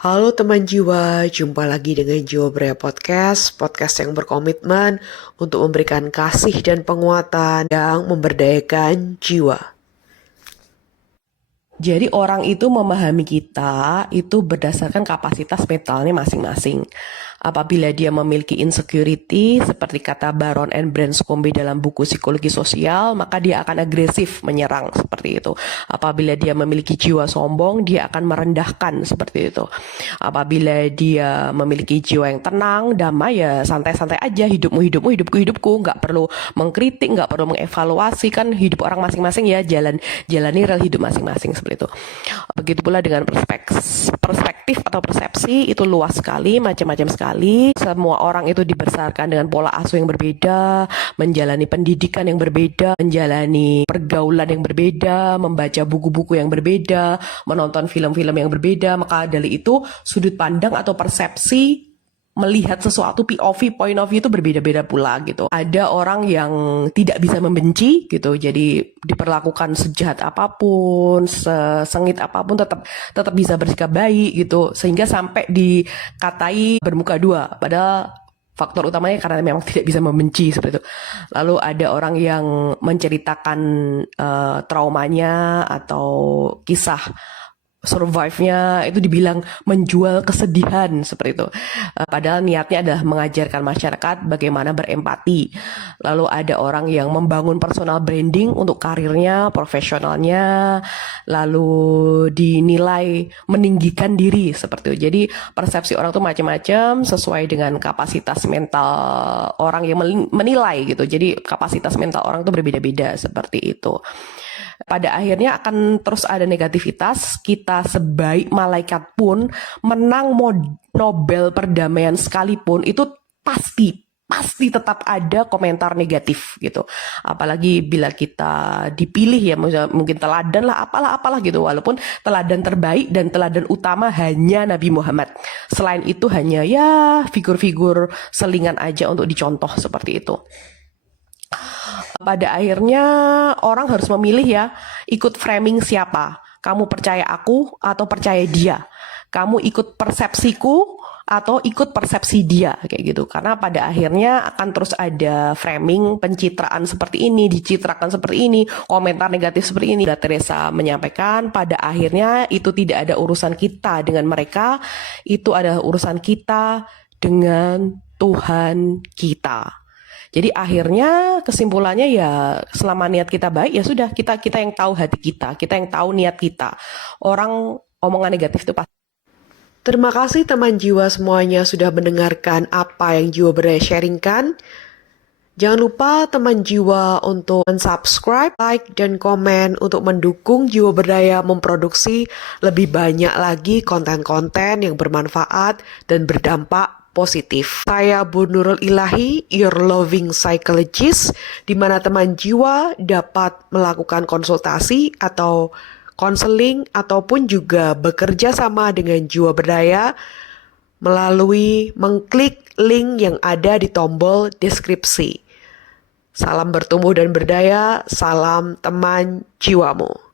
Halo teman jiwa, jumpa lagi dengan Jiwa Brea podcast yang berkomitmen untuk memberikan kasih dan penguatan yang memberdayakan jiwa. Jadi orang itu memahami kita itu berdasarkan kapasitas mentalnya masing-masing. Apabila dia memiliki insecurity, seperti kata Baron and Branscombe dalam buku Psikologi Sosial, maka dia akan agresif menyerang seperti itu. Apabila dia memiliki jiwa sombong, dia akan merendahkan seperti itu. Apabila dia memiliki jiwa yang tenang, damai, ya santai-santai aja, hidupmu, hidupku, nggak perlu mengkritik, nggak perlu mengevaluasi, kan hidup orang masing-masing ya, jalani real hidup masing-masing seperti itu. Begitu pula dengan perspektif atau persepsi itu luas sekali, macam-macam sekali. Semua orang itu dibesarkan dengan pola asuh yang berbeda, menjalani pendidikan yang berbeda, menjalani pergaulan yang berbeda, membaca buku-buku yang berbeda, menonton film-film yang berbeda. Maka dari itu sudut pandang atau persepsi melihat sesuatu POV, point of view itu berbeda-beda pula gitu. Ada orang yang tidak bisa membenci gitu, jadi diperlakukan sejahat apapun, sesengit apapun tetap bisa bersikap baik gitu, sehingga sampai dikatai bermuka dua. Padahal faktor utamanya karena memang tidak bisa membenci seperti itu. Lalu ada orang yang menceritakan traumanya atau kisah survive-nya itu dibilang menjual kesedihan seperti itu. Padahal niatnya adalah mengajarkan masyarakat bagaimana berempati. Lalu ada orang yang membangun personal branding untuk karirnya, profesionalnya, lalu dinilai meninggikan diri seperti itu. Jadi persepsi orang tuh macam-macam sesuai dengan kapasitas mental orang yang menilai gitu. Jadi kapasitas mental orang tuh berbeda-beda seperti itu. Pada akhirnya akan terus ada negativitas. Kita sebaik malaikat pun, menang Nobel perdamaian sekalipun, itu pasti tetap ada komentar negatif gitu. Apalagi bila kita dipilih ya, mungkin teladan lah, apalah gitu. Walaupun teladan terbaik dan teladan utama hanya Nabi Muhammad. Selain itu hanya ya figur-figur selingan aja untuk dicontoh seperti itu. Pada akhirnya orang harus memilih ya, ikut framing siapa. Kamu percaya aku atau percaya dia? Kamu ikut persepsiku atau ikut persepsi dia, kayak gitu. Karena pada akhirnya akan terus ada framing, pencitraan seperti ini, dicitrakan seperti ini, komentar negatif seperti ini. Teresa menyampaikan pada akhirnya itu tidak ada urusan kita dengan mereka, itu adalah urusan kita dengan Tuhan kita. Jadi akhirnya kesimpulannya ya, selama niat kita baik ya sudah, kita yang tahu hati kita yang tahu niat kita. Orang omongan negatif itu pasti. Terima kasih teman jiwa semuanya sudah mendengarkan apa yang Jiwa Brea sharingkan. Jangan lupa teman jiwa untuk subscribe, like, dan komen untuk mendukung Jiwa Berdaya memproduksi lebih banyak lagi konten-konten yang bermanfaat dan berdampak positif. Saya Bu Nurul Ilahi, your loving psychologist, di mana teman jiwa dapat melakukan konsultasi atau konseling ataupun juga bekerja sama dengan Jiwa Berdaya melalui mengklik link yang ada di tombol deskripsi. Salam bertumbuh dan berdaya, salam teman jiwamu.